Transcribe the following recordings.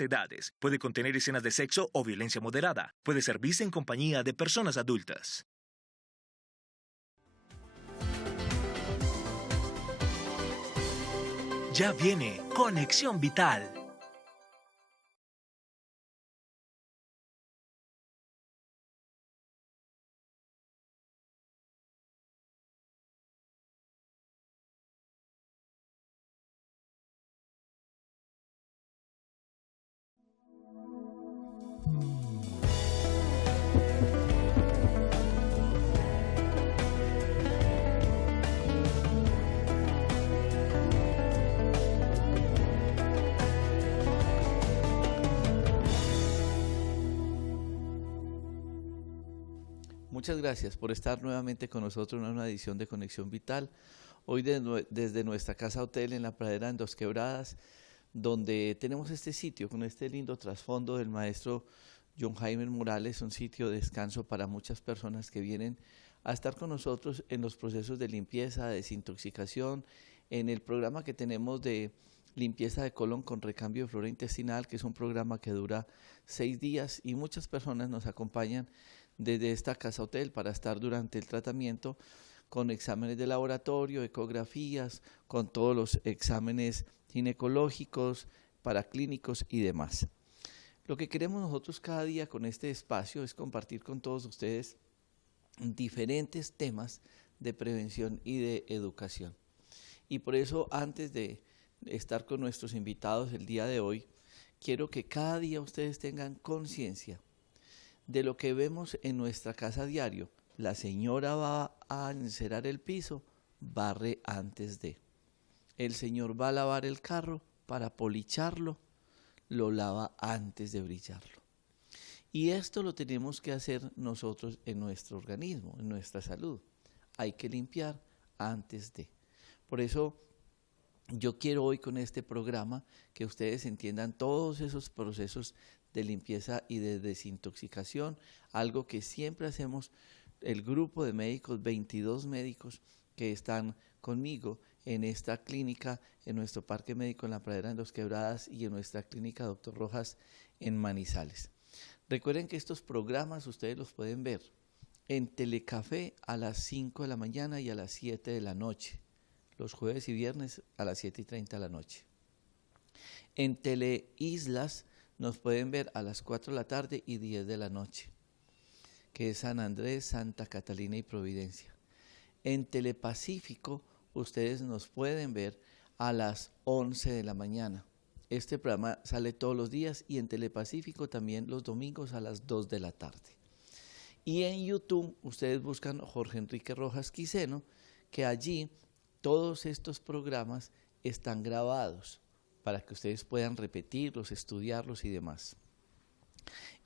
edades. Puede contener escenas de sexo o violencia moderada. Puede ser vista en compañía de personas adultas. Ya viene Conexión Vital. Muchas gracias por estar nuevamente con nosotros en una edición de Conexión Vital. Hoy desde nuestra casa hotel en la pradera en Dos Quebradas, donde tenemos este sitio con este lindo trasfondo del maestro John Jaime Morales, un sitio de descanso para muchas personas que vienen a estar con nosotros en los procesos de limpieza, de desintoxicación, en el programa que tenemos de limpieza de colon con recambio de flora intestinal, que es un programa que dura 6 días y muchas personas nos acompañan desde esta casa hotel para estar durante el tratamiento con exámenes de laboratorio, ecografías, con todos los exámenes ginecológicos, paraclínicos y demás. Lo que queremos nosotros cada día con este espacio es compartir con todos ustedes diferentes temas de prevención y de educación. Y por eso, antes de estar con nuestros invitados el día de hoy, quiero que cada día ustedes tengan conciencia de lo que vemos en nuestra casa diario. La señora va a encerar el piso, barre antes de. El señor va a lavar el carro para policharlo, lo lava antes de brillarlo. Y esto lo tenemos que hacer nosotros en nuestro organismo, en nuestra salud. Hay que limpiar antes de. Por eso yo quiero hoy con este programa que ustedes entiendan todos esos procesos de limpieza y de desintoxicación, algo que siempre hacemos el grupo de médicos, 22 médicos que están conmigo en esta clínica, en nuestro parque médico en la pradera en Dos Quebradas y en nuestra clínica Dr. Rojas en Manizales. Recuerden que estos programas ustedes los pueden ver en Telecafé a las 5 de la mañana y a las 7 de la noche, los jueves y viernes a las 7:30 de la noche. En Teleislas nos pueden ver a las 4 de la tarde y 10 de la noche, que es San Andrés, Santa Catalina y Providencia. En Telepacífico ustedes nos pueden ver a las 11 de la mañana. Este programa sale todos los días y en Telepacífico también los domingos a las 2 de la tarde. Y en YouTube ustedes buscan Jorge Enrique Rojas Quiseno, que allí todos estos programas están grabados para que ustedes puedan repetirlos, estudiarlos y demás.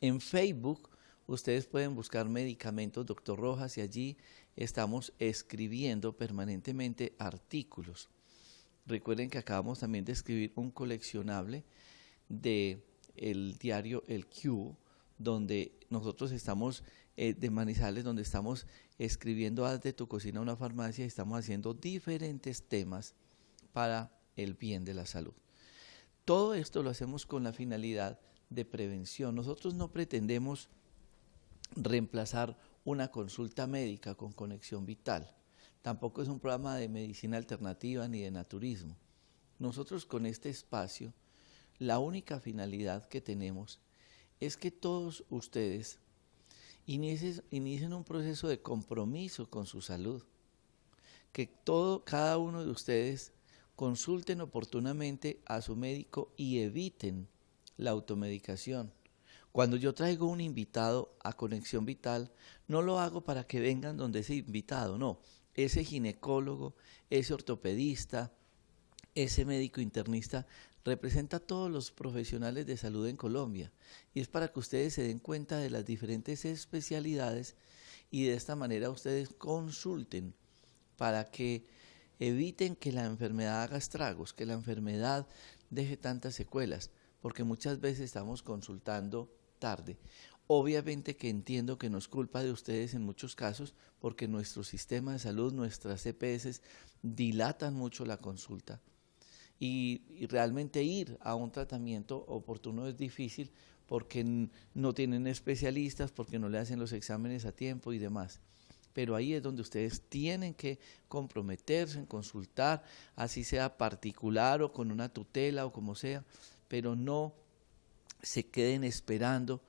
En Facebook ustedes pueden buscar Medicamentos Dr. Rojas y allí estamos escribiendo permanentemente artículos. Recuerden que acabamos también de escribir un coleccionable del diario El Q, donde nosotros estamos de Manizales, donde estamos escribiendo Haz de tu cocina una farmacia y estamos haciendo diferentes temas para el bien de la salud. Todo esto lo hacemos con la finalidad de prevención. Nosotros no pretendemos reemplazar una consulta médica con Conexión Vital. Tampoco es un programa de medicina alternativa ni de naturismo. Nosotros con este espacio, la única finalidad que tenemos es que todos ustedes inicien un proceso de compromiso con su salud. Que cada uno de ustedes consulten oportunamente a su médico y eviten la automedicación. Cuando yo traigo un invitado a Conexión Vital, no lo hago para que vengan donde ese invitado, no. Ese ginecólogo, ese ortopedista, ese médico internista representa a todos los profesionales de salud en Colombia y es para que ustedes se den cuenta de las diferentes especialidades y de esta manera ustedes consulten para que eviten que la enfermedad haga estragos, que la enfermedad deje tantas secuelas, porque muchas veces estamos consultando tarde. Obviamente que entiendo que no es culpa de ustedes en muchos casos, porque nuestro sistema de salud, nuestras EPS dilatan mucho la consulta. y realmente ir a un tratamiento oportuno es difícil porque no tienen especialistas, porque no le hacen los exámenes a tiempo y demás. Pero ahí es donde ustedes tienen que comprometerse en consultar, así sea particular o con una tutela o como sea, pero no se queden esperando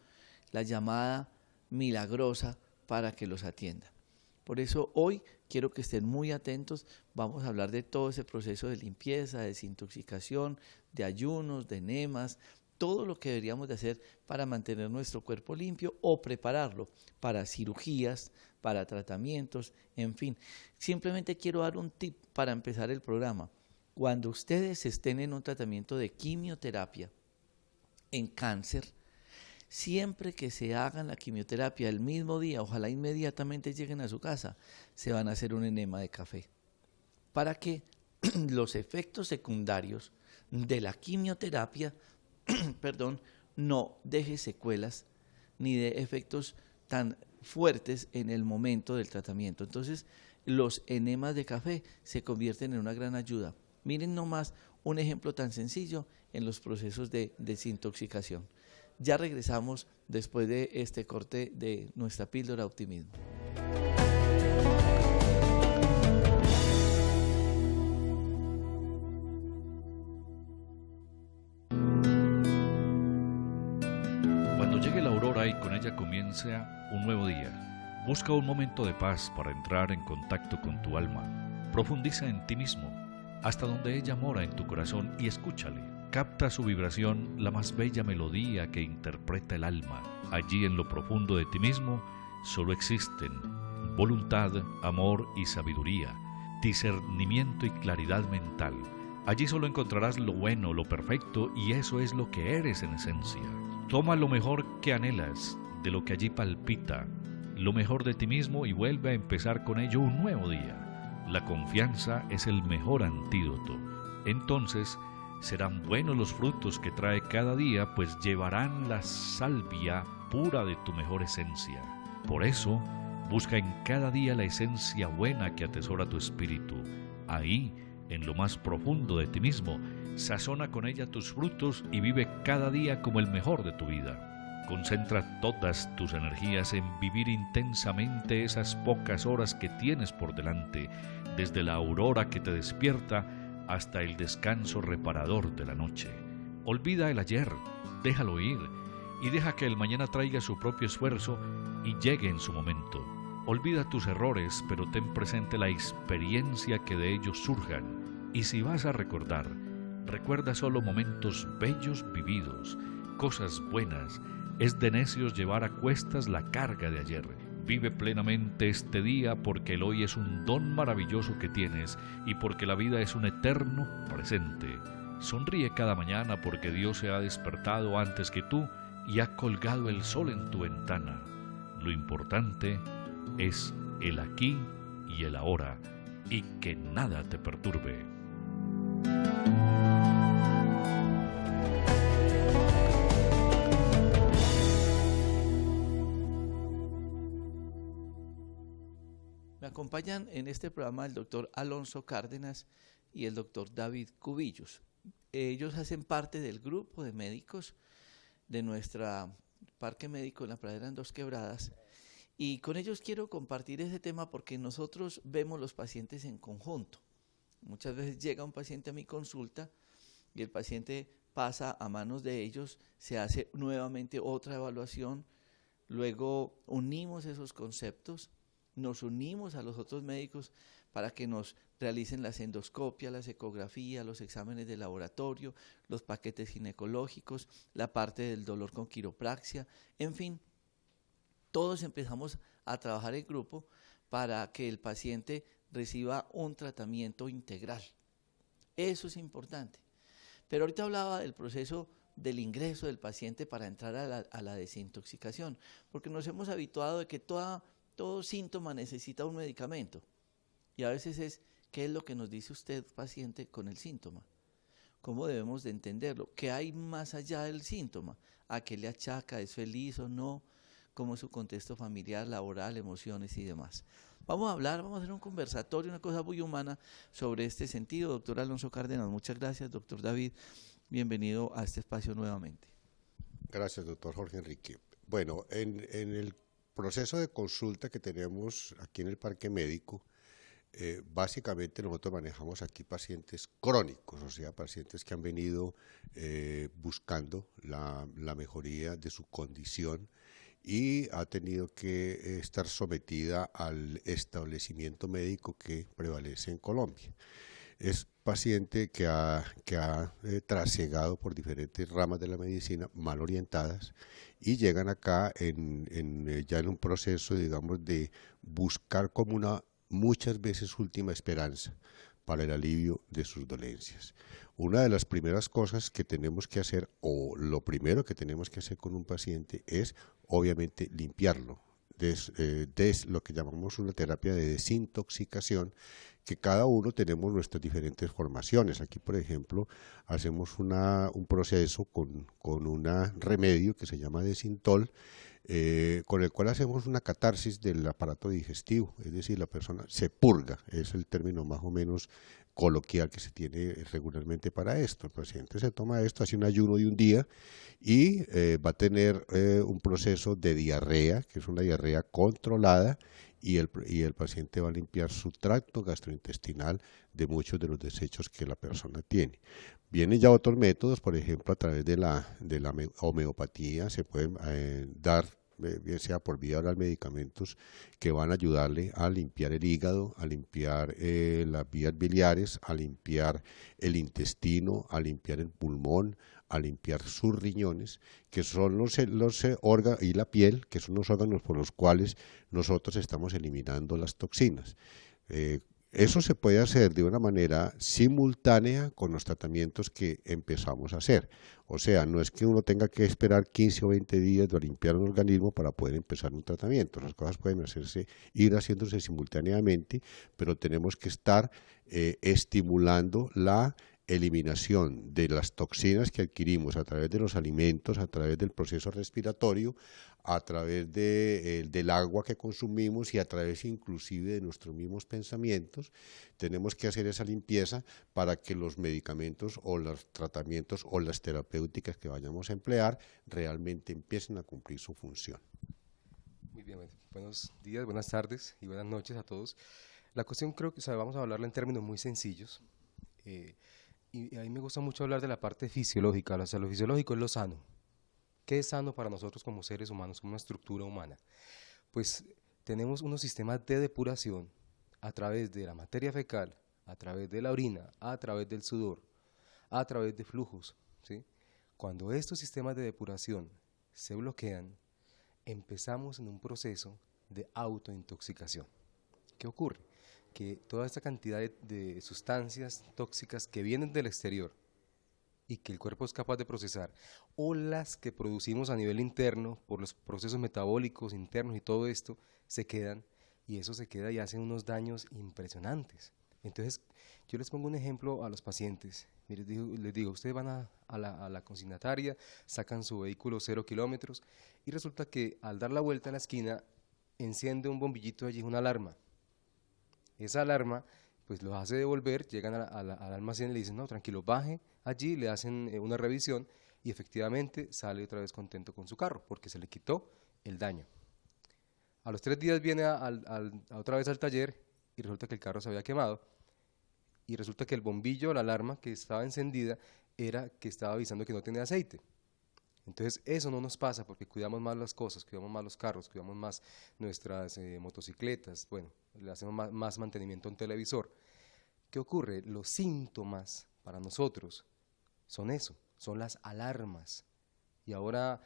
la llamada milagrosa para que los atiendan. Por eso hoy quiero que estén muy atentos, vamos a hablar de todo ese proceso de limpieza, de desintoxicación, de ayunos, de enemas, todo lo que deberíamos de hacer para mantener nuestro cuerpo limpio o prepararlo para cirugías, para tratamientos, en fin. Simplemente quiero dar un tip para empezar el programa. Cuando ustedes estén en un tratamiento de quimioterapia en cáncer, siempre que se hagan la quimioterapia el mismo día, ojalá inmediatamente lleguen a su casa, se van a hacer un enema de café. Para que los efectos secundarios de la quimioterapia, no deje secuelas ni de efectos tan fuertes en el momento del tratamiento. Entonces, los enemas de café se convierten en una gran ayuda. Miren nomás un ejemplo tan sencillo en los procesos de desintoxicación. Ya regresamos después de este corte de nuestra píldora Optimismo. Cuando llegue la aurora y con ella comienza un nuevo día, busca un momento de paz para entrar en contacto con tu alma. Profundiza en ti mismo, hasta donde ella mora en tu corazón y escúchale. Capta su vibración, la más bella melodía que interpreta el alma. Allí en lo profundo de ti mismo solo existen voluntad, amor y sabiduría, discernimiento y claridad mental. Allí solo encontrarás lo bueno, lo perfecto, y eso es lo que eres en esencia. Toma lo mejor que anhelas, de lo que allí palpita, lo mejor de ti mismo, y vuelve a empezar con ello un nuevo día. La confianza es el mejor antídoto. Entonces, serán buenos los frutos que trae cada día, pues llevarán la salvia pura de tu mejor esencia. Por eso, busca en cada día la esencia buena que atesora tu espíritu. Ahí, en lo más profundo de ti mismo, sazona con ella tus frutos y vive cada día como el mejor de tu vida. Concentra todas tus energías en vivir intensamente esas pocas horas que tienes por delante, desde la aurora que te despierta hasta el descanso reparador de la noche. Olvida el ayer, déjalo ir, y deja que el mañana traiga su propio esfuerzo y llegue en su momento. Olvida tus errores, pero ten presente la experiencia que de ellos surjan. Y si vas a recordar, recuerda solo momentos bellos vividos, cosas buenas. Es de necios llevar a cuestas la carga de ayer. Vive plenamente este día, porque el hoy es un don maravilloso que tienes y porque la vida es un eterno presente. Sonríe cada mañana porque Dios se ha despertado antes que tú y ha colgado el sol en tu ventana. Lo importante es el aquí y el ahora, y que nada te perturbe. Me acompañan en este programa el doctor Alonso Cárdenas y el doctor David Cubillos. Ellos hacen parte del grupo de médicos de nuestra parque médico en la Pradera en Dos Quebradas, y con ellos quiero compartir ese tema porque nosotros vemos los pacientes en conjunto. Muchas veces llega un paciente a mi consulta y el paciente pasa a manos de ellos, se hace nuevamente otra evaluación, luego unimos esos conceptos, nos unimos a los otros médicos para que nos realicen las endoscopias, las ecografías, los exámenes de laboratorio, los paquetes ginecológicos, la parte del dolor con quiropraxia, en fin, todos empezamos a trabajar en grupo para que el paciente reciba un tratamiento integral. Eso es importante. Pero ahorita hablaba del proceso del ingreso del paciente para entrar a la desintoxicación, porque nos hemos habituado de que todo síntoma necesita un medicamento. Y a veces es, ¿qué es lo que nos dice usted, paciente, con el síntoma? ¿Cómo debemos de entenderlo? ¿Qué hay más allá del síntoma? ¿A qué le achaca? ¿Es feliz o no? ¿Cómo es su contexto familiar, laboral, emociones y demás? Vamos a hacer un conversatorio, una cosa muy humana sobre este sentido. Doctor Alonso Cárdenas, muchas gracias. Doctor David, bienvenido a este espacio nuevamente. Gracias, doctor Jorge Enrique. Bueno, en el proceso de consulta que tenemos aquí en el Parque Médico, básicamente nosotros manejamos aquí pacientes crónicos, o sea, pacientes que han venido buscando la mejoría de su condición y ha tenido que estar sometida al establecimiento médico que prevalece en Colombia. Es paciente que ha trasegado por diferentes ramas de la medicina mal orientadas y llegan acá ya en un proceso, digamos, de buscar como una muchas veces última esperanza para el alivio de sus dolencias. Una de las primeras cosas que tenemos que hacer, o lo primero que tenemos que hacer con un paciente es, obviamente, limpiarlo. Lo que llamamos una terapia de desintoxicación, que cada uno tenemos nuestras diferentes formaciones. Aquí, por ejemplo, hacemos un proceso con un remedio que se llama Desintol, con el cual hacemos una catarsis del aparato digestivo, es decir, la persona se purga, es el término más o menos coloquial que se tiene regularmente para esto. El paciente se toma esto, hace un ayuno de un día y va a tener un proceso de diarrea, que es una diarrea controlada, y el paciente va a limpiar su tracto gastrointestinal de muchos de los desechos que la persona tiene. Vienen ya otros métodos, por ejemplo, a través de la homeopatía se pueden dar, bien sea por vía oral, medicamentos que van a ayudarle a limpiar el hígado, a limpiar las vías biliares, a limpiar el intestino, a limpiar el pulmón, a limpiar sus riñones, que son los órganos, y la piel, que son los órganos por los cuales nosotros estamos eliminando las toxinas. Eso se puede hacer de una manera simultánea con los tratamientos que empezamos a hacer. O sea, no es que uno tenga que esperar 15 o 20 días de limpiar un organismo para poder empezar un tratamiento. Las cosas pueden ir haciéndose simultáneamente, pero tenemos que estar estimulando la eliminación de las toxinas que adquirimos a través de los alimentos, a través del proceso respiratorio, a través del agua que consumimos y a través inclusive de nuestros mismos pensamientos. Tenemos que hacer esa limpieza para que los medicamentos o los tratamientos o las terapéuticas que vayamos a emplear realmente empiecen a cumplir su función. Muy bien, buenos días, buenas tardes y buenas noches a todos. La cuestión creo que vamos a hablarla en términos muy sencillos. Y a mí me gusta mucho hablar de la parte fisiológica. O sea, lo fisiológico es lo sano. ¿Qué es sano para nosotros como seres humanos, como una estructura humana? Pues tenemos unos sistemas de depuración a través de la materia fecal, a través de la orina, a través del sudor, a través de flujos, ¿sí? Cuando estos sistemas de depuración se bloquean, empezamos en un proceso de autointoxicación. ¿Qué ocurre? Que toda esta cantidad de sustancias tóxicas que vienen del exterior y que el cuerpo es capaz de procesar, o las que producimos a nivel interno por los procesos metabólicos internos y todo esto, se quedan, y eso se queda y hace unos daños impresionantes. Entonces, yo les pongo un ejemplo a los pacientes. Les digo, ustedes van a la consignataria, sacan su vehículo 0 kilómetros, y resulta que al dar la vuelta a la esquina, enciende un bombillito allí, una alarma. Esa alarma pues los hace devolver, llegan al almacén y le dicen, no, tranquilo, baje allí, le hacen una revisión y efectivamente sale otra vez contento con su carro porque se le quitó el daño. A los 3 días viene otra vez al taller y resulta que el carro se había quemado y resulta que el bombillo, la alarma que estaba encendida era que estaba avisando que no tenía aceite. Entonces eso no nos pasa porque cuidamos más las cosas, cuidamos más los carros, cuidamos más nuestras motocicletas, bueno, le hacemos más mantenimiento a un televisor. ¿Qué ocurre? Los síntomas para nosotros son eso, son las alarmas. Y ahora,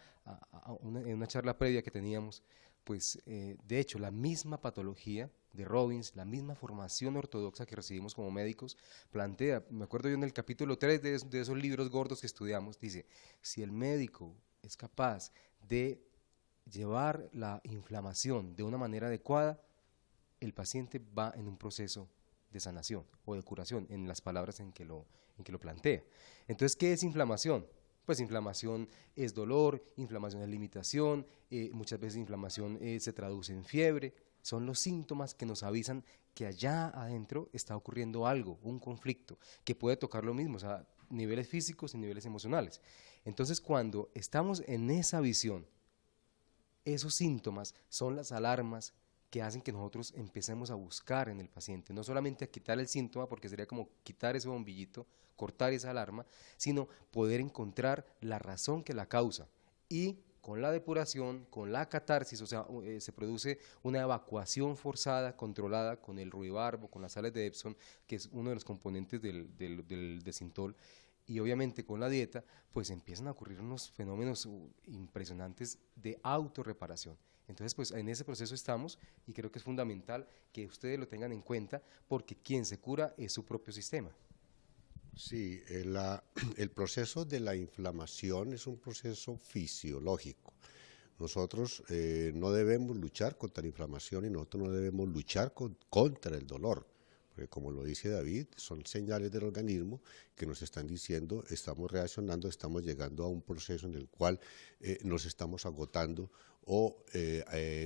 en una charla previa que teníamos, pues de hecho la misma patología de Robbins, la misma formación ortodoxa que recibimos como médicos, plantea, me acuerdo yo en el capítulo 3 de esos libros gordos que estudiamos, dice, si el médico es capaz de llevar la inflamación de una manera adecuada, el paciente va en un proceso de sanación o de curación, en las palabras en que lo plantea. Entonces, ¿qué es inflamación? Pues inflamación es dolor, inflamación es limitación, muchas veces inflamación se traduce en fiebre, son los síntomas que nos avisan que allá adentro está ocurriendo algo, un conflicto, que puede tocar lo mismo, o sea, niveles físicos y niveles emocionales. Entonces, cuando estamos en esa visión, esos síntomas son las alarmas que hacen que nosotros empecemos a buscar en el paciente, no solamente a quitar el síntoma, porque sería como quitar ese bombillito, cortar esa alarma, sino poder encontrar la razón que la causa. Y con la depuración, con la catarsis, o sea, se produce una evacuación forzada, controlada, con el ruibarbo, con las sales de Epsom, que es uno de los componentes del desintol, y obviamente con la dieta, pues empiezan a ocurrir unos fenómenos impresionantes de autorreparación. Entonces, pues en ese proceso estamos y creo que es fundamental que ustedes lo tengan en cuenta porque quien se cura es su propio sistema. Sí, el proceso de la inflamación es un proceso fisiológico. Nosotros no debemos luchar contra la inflamación y nosotros no debemos luchar contra el dolor. Porque como lo dice David, son señales del organismo que nos están diciendo, estamos reaccionando, estamos llegando a un proceso en el cual nos estamos agotando o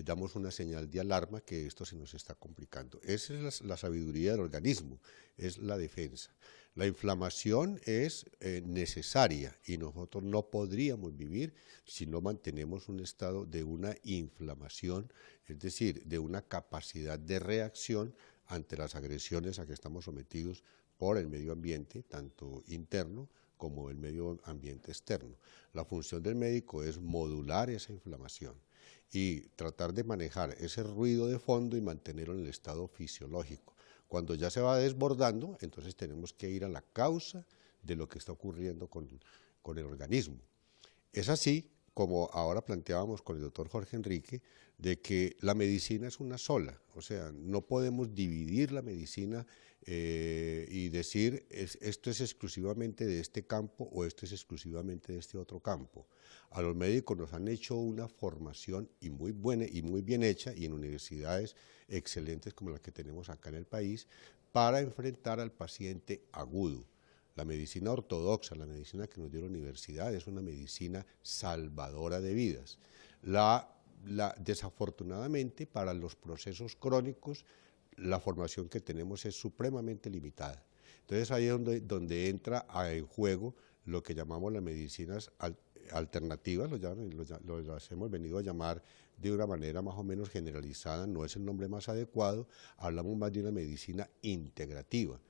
damos una señal de alarma que esto se nos está complicando. Esa es la sabiduría del organismo, es la defensa. La inflamación es necesaria y nosotros no podríamos vivir si no mantenemos un estado de una inflamación, es decir, de una capacidad de reacción ante las agresiones a que estamos sometidos por el medio ambiente, tanto interno como el medio ambiente externo. La función del médico es modular esa inflamación y tratar de manejar ese ruido de fondo y mantenerlo en el estado fisiológico. Cuando ya se va desbordando, entonces tenemos que ir a la causa de lo que está ocurriendo con el organismo. Es así como ahora planteábamos con el doctor Jorge Enrique, de que la medicina es una sola, o sea, no podemos dividir la medicina y decir esto es exclusivamente de este campo o esto es exclusivamente de este otro campo. A los médicos nos han hecho una formación y muy buena y muy bien hecha y en universidades excelentes como las que tenemos acá en el país para enfrentar al paciente agudo. La medicina ortodoxa, la medicina que nos dio la universidad, es una medicina salvadora de vidas. Desafortunadamente, para los procesos crónicos, la formación que tenemos es supremamente limitada. Entonces ahí es donde entra en juego lo que llamamos las medicinas alternativas, las hemos venido a llamar de una manera más o menos generalizada, no es el nombre más adecuado, hablamos más de una medicina integrativa,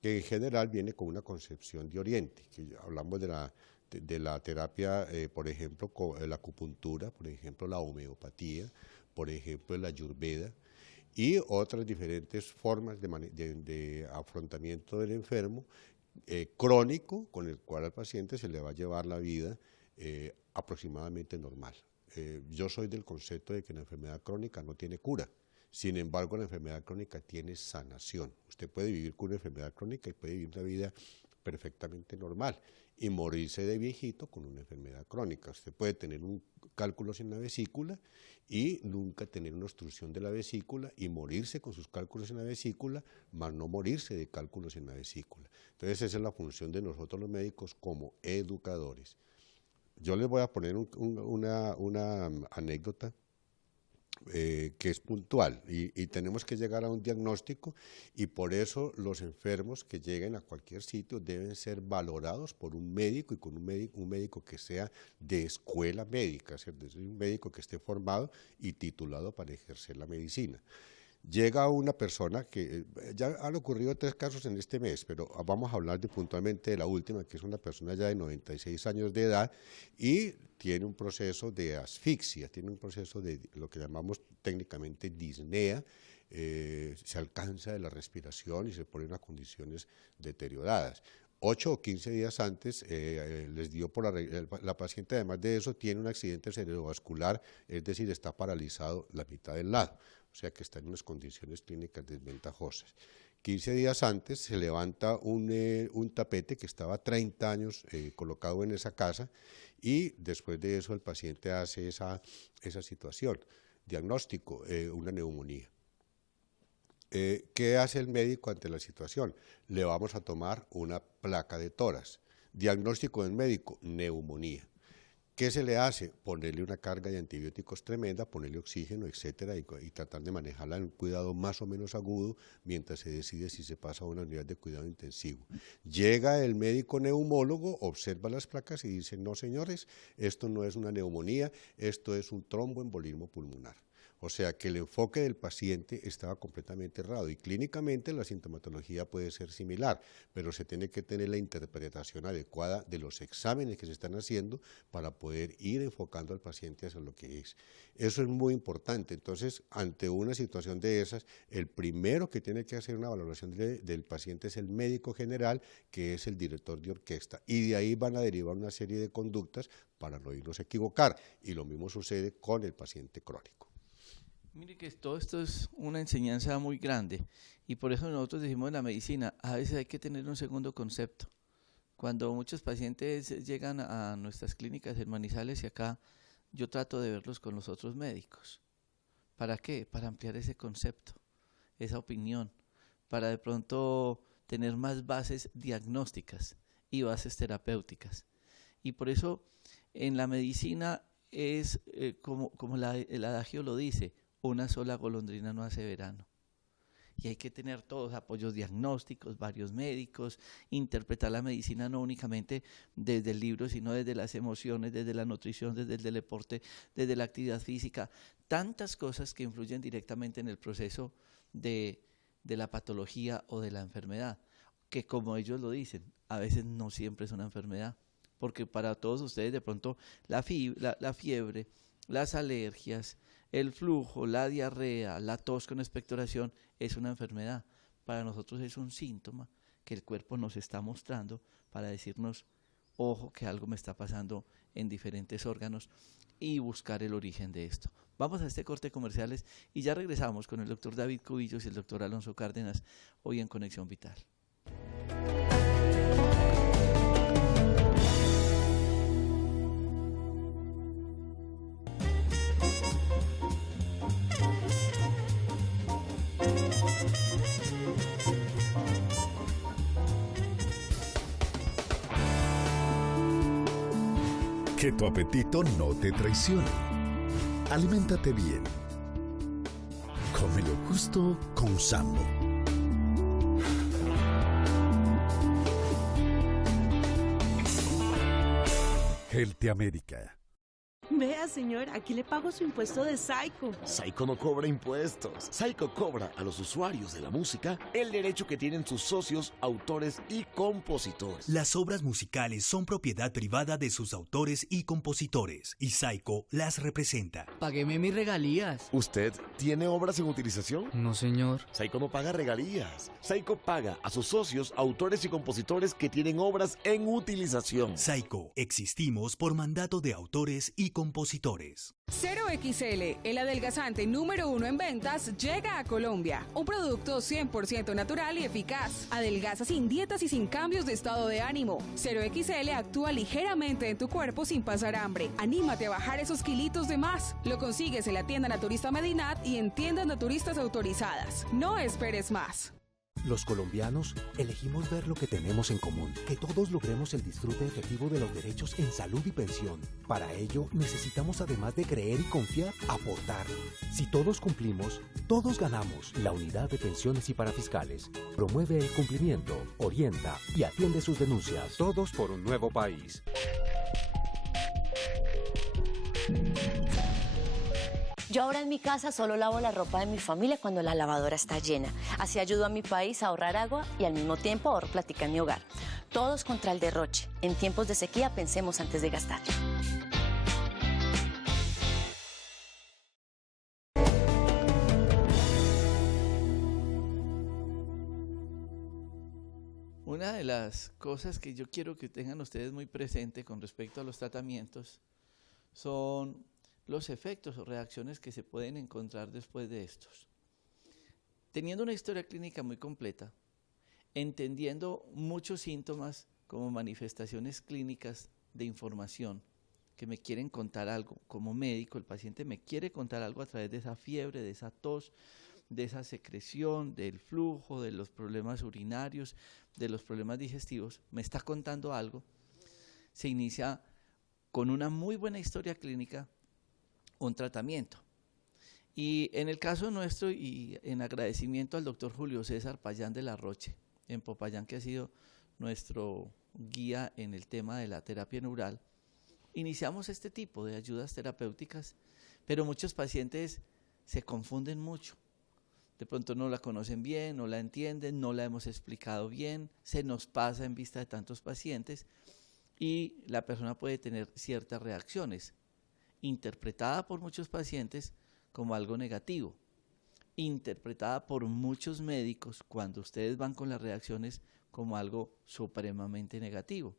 que en general viene con una concepción de Oriente, que hablamos de la terapia, por ejemplo, la acupuntura, por ejemplo, la homeopatía, por ejemplo, la ayurveda, y otras diferentes formas de afrontamiento del enfermo crónico, con el cual al paciente se le va a llevar la vida aproximadamente normal. Yo soy del concepto de que la enfermedad crónica no tiene cura. Sin embargo, la enfermedad crónica tiene sanación. Usted puede vivir con una enfermedad crónica y puede vivir una vida perfectamente normal y morirse de viejito con una enfermedad crónica. Usted puede tener un cálculos en la vesícula y nunca tener una obstrucción de la vesícula y morirse con sus cálculos en la vesícula, más no morirse de cálculos en la vesícula. Entonces esa es la función de nosotros los médicos como educadores. Yo les voy a poner una anécdota que es puntual y tenemos que llegar a un diagnóstico y por eso los enfermos que lleguen a cualquier sitio deben ser valorados por un médico y con un médico que sea de escuela médica, es decir, un médico que esté formado y titulado para ejercer la medicina. Llega una persona que ya han ocurrido 3 casos en este mes, pero vamos a hablar puntualmente de la última, que es una persona ya de 96 años de edad y tiene un proceso de asfixia, tiene un proceso de lo que llamamos técnicamente disnea, se alcanza de la respiración y se pone en unas condiciones deterioradas. 8 o 15 días antes les dio por la paciente, además de eso, tiene un accidente cerebrovascular, es decir, está paralizado la mitad del lado. O sea que está en unas condiciones clínicas desventajosas. 15 días antes se levanta un tapete que estaba 30 años colocado en esa casa y después de eso el paciente hace esa situación. Diagnóstico, una neumonía. ¿Qué hace el médico ante la situación? Le vamos a tomar una placa de tórax. Diagnóstico del médico, neumonía. ¿Qué se le hace? Ponerle una carga de antibióticos tremenda, ponerle oxígeno, etcétera, y tratar de manejarla en un cuidado más o menos agudo mientras se decide si se pasa a una unidad de cuidado intensivo. Llega el médico neumólogo, observa las placas y dice, no señores, esto no es una neumonía, esto es un tromboembolismo pulmonar. O sea que el enfoque del paciente estaba completamente errado y clínicamente la sintomatología puede ser similar, pero se tiene que tener la interpretación adecuada de los exámenes que se están haciendo para poder ir enfocando al paciente hacia lo que es. Eso es muy importante. Entonces, ante una situación de esas, el primero que tiene que hacer una valoración del paciente es el médico general, que es el director de orquesta, y de ahí van a derivar una serie de conductas para no irnos a equivocar, y lo mismo sucede con el paciente crónico. Mire que todo esto es una enseñanza muy grande y por eso nosotros decimos en la medicina, a veces hay que tener un segundo concepto. Cuando muchos pacientes llegan a nuestras clínicas en Manizales y acá, yo trato de verlos con los otros médicos. ¿Para qué? Para ampliar ese concepto, esa opinión, para de pronto tener más bases diagnósticas y bases terapéuticas. Y por eso en la medicina es como el adagio lo dice, una sola golondrina no hace verano. Y hay que tener todos apoyos diagnósticos, varios médicos, interpretar la medicina no únicamente desde el libro, sino desde las emociones, desde la nutrición, desde el deporte, desde la actividad física, tantas cosas que influyen directamente en el proceso de la patología o de la enfermedad, que como ellos lo dicen, a veces no siempre es una enfermedad, porque para todos ustedes de pronto la fiebre, las alergias, el flujo, la diarrea, la tos con expectoración es una enfermedad. Para nosotros es un síntoma que el cuerpo nos está mostrando para decirnos, ojo, que algo me está pasando en diferentes órganos y buscar el origen de esto. Vamos a este corte comerciales y ya regresamos con el doctor David Cubillos y el doctor Alonso Cárdenas hoy en Conexión Vital. Que tu apetito no te traicione. Aliméntate bien. Come lo justo con Sambo. Healthy América. Vea, señor, aquí le pago su impuesto de Saico. Saico no cobra impuestos. Saico cobra a los usuarios de la música el derecho que tienen sus socios, autores y compositores. Las obras musicales son propiedad privada de sus autores y compositores, y Saico las representa. Págueme mis regalías. ¿Usted tiene obras en utilización? No, señor. Saico no paga regalías. Saico paga a sus socios, autores y compositores que tienen obras en utilización. Saico, existimos por mandato de autores y compositores. 0XL, el adelgazante número 1 en ventas, llega a Colombia. Un producto 100% natural y eficaz. Adelgaza sin dietas y sin cambios de estado de ánimo. 0XL actúa ligeramente en tu cuerpo sin pasar hambre. Anímate a bajar esos kilitos de más. Lo consigues en la tienda Naturista Medinat y en tiendas naturistas autorizadas. No esperes más. Los colombianos elegimos ver lo que tenemos en común, que todos logremos el disfrute efectivo de los derechos en salud y pensión. Para ello, necesitamos, además de creer y confiar, aportar. Si todos cumplimos, todos ganamos. La Unidad de Pensiones y Parafiscales promueve el cumplimiento, orienta y atiende sus denuncias. Todos por un nuevo país. Yo ahora en mi casa solo lavo la ropa de mi familia cuando la lavadora está llena. Así ayudo a mi país a ahorrar agua y al mismo tiempo ahorro plática en mi hogar. Todos contra el derroche. En tiempos de sequía pensemos antes de gastar. Una de las cosas que yo quiero que tengan ustedes muy presente con respecto a los tratamientos son los efectos o reacciones que se pueden encontrar después de estos. Teniendo una historia clínica muy completa, entendiendo muchos síntomas como manifestaciones clínicas de información, que me quieren contar algo como médico, el paciente me quiere contar algo a través de esa fiebre, de esa tos, de esa secreción, del flujo, de los problemas urinarios, de los problemas digestivos, me está contando algo, se inicia con una muy buena historia clínica, un tratamiento. Y en el caso nuestro, y en agradecimiento al doctor Julio César Payán de la Roche, en Popayán, que ha sido nuestro guía en el tema de la terapia neural, iniciamos este tipo de ayudas terapéuticas, pero muchos pacientes se confunden mucho. De pronto no la conocen bien, no la entienden, no la hemos explicado bien, se nos pasa en vista de tantos pacientes y la persona puede tener ciertas reacciones, interpretada por muchos pacientes como algo negativo, interpretada por muchos médicos cuando ustedes van con las reacciones como algo supremamente negativo,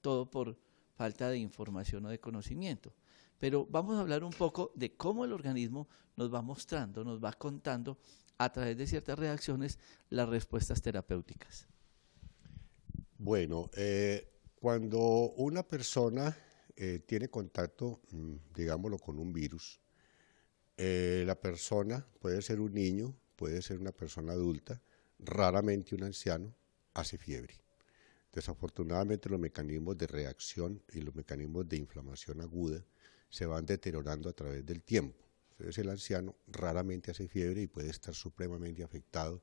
todo por falta de información o de conocimiento. Pero vamos a hablar un poco de cómo el organismo nos va mostrando, nos va contando a través de ciertas reacciones las respuestas terapéuticas. Bueno, cuando una persona tiene contacto, digámoslo, con un virus, la persona puede ser un niño, puede ser una persona adulta, raramente un anciano, hace fiebre. Desafortunadamente los mecanismos de reacción y los mecanismos de inflamación aguda se van deteriorando a través del tiempo. Entonces el anciano raramente hace fiebre y puede estar supremamente afectado,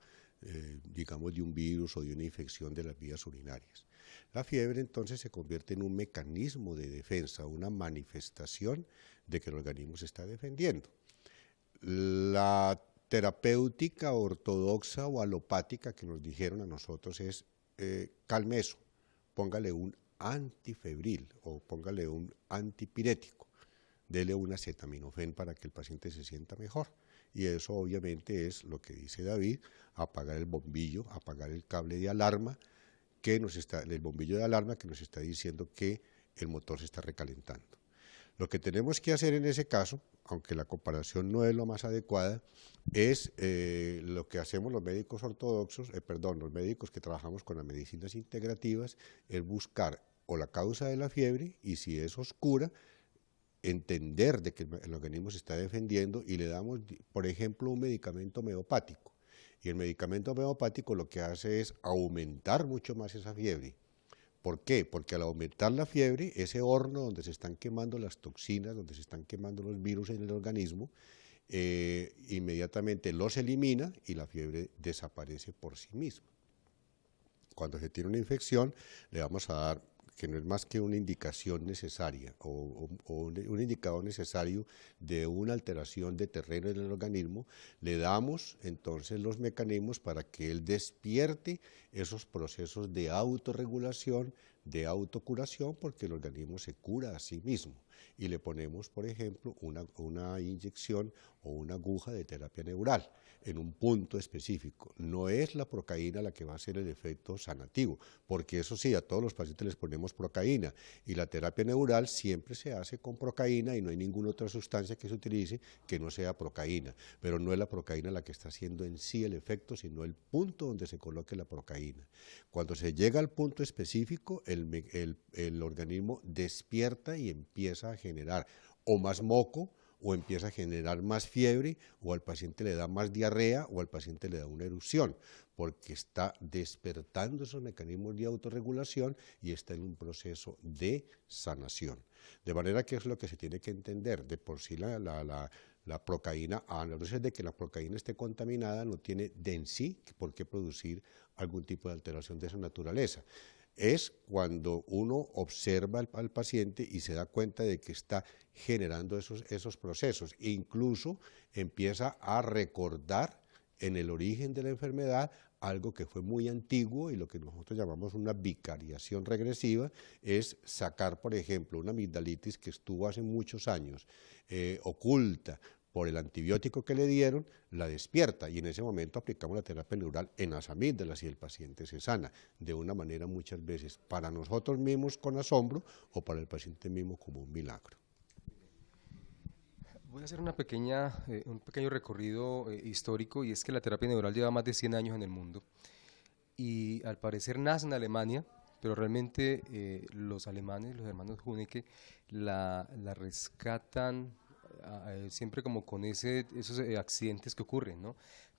digamos, de un virus o de una infección de las vías urinarias. La fiebre entonces se convierte en un mecanismo de defensa, una manifestación de que el organismo se está defendiendo. La terapéutica ortodoxa o alopática que nos dijeron a nosotros es calme eso, póngale un antifebril o póngale un antipirético, dele un acetaminofén para que el paciente se sienta mejor. Y eso obviamente es lo que dice David, apagar el bombillo, apagar el cable de alarma, el bombillo de alarma que nos está diciendo que el motor se está recalentando. Lo que tenemos que hacer en ese caso, aunque la comparación no es lo más adecuada, es lo que hacemos los médicos ortodoxos, los médicos que trabajamos con las medicinas integrativas, es buscar o la causa de la fiebre y si es oscura, entender de que el organismo se está defendiendo y le damos, por ejemplo, un medicamento homeopático. Y el medicamento homeopático lo que hace es aumentar mucho más esa fiebre. ¿Por qué? Porque al aumentar la fiebre, ese horno donde se están quemando las toxinas, donde se están quemando los virus en el organismo, inmediatamente los elimina y la fiebre desaparece por sí misma. Cuando se tiene una infección, le vamos a dar, que no es más que una indicación necesaria o un indicador necesario de una alteración de terreno en el organismo, le damos entonces los mecanismos para que él despierte esos procesos de autorregulación, de autocuración, porque el organismo se cura a sí mismo. Y le ponemos, por ejemplo, una inyección o una aguja de terapia neural en un punto específico. No es la procaína la que va a hacer el efecto sanativo, porque eso sí, a todos los pacientes les ponemos procaína y la terapia neural siempre se hace con procaína y no hay ninguna otra sustancia que se utilice que no sea procaína, pero no es la procaína la que está haciendo en sí el efecto, sino el punto donde se coloque la procaína. Cuando se llega al punto específico, el organismo despierta y empieza a generar o más moco, o empieza a generar más fiebre, o al paciente le da más diarrea, o al paciente le da una erupción, porque está despertando esos mecanismos de autorregulación y está en un proceso de sanación. De manera que es lo que se tiene que entender, de por sí la procaína, a no ser de que la procaína esté contaminada, no tiene de en sí por qué producir algún tipo de alteración de esa naturaleza. Es cuando uno observa al paciente y se da cuenta de que está generando esos procesos e incluso empieza a recordar en el origen de la enfermedad algo que fue muy antiguo y lo que nosotros llamamos una vicariación regresiva es sacar, por ejemplo, una amigdalitis que estuvo hace muchos años oculta por el antibiótico que le dieron, la despierta y en ese momento aplicamos la terapia neural en las amígdalas y el paciente se sana de una manera muchas veces para nosotros mismos con asombro o para el paciente mismo como un milagro. Voy a hacer un pequeño recorrido histórico y es que la terapia neural lleva más de 100 años en el mundo y al parecer nace en Alemania, pero realmente los alemanes, los hermanos Hunecke, la rescatan siempre como con esos accidentes que ocurren, ¿no?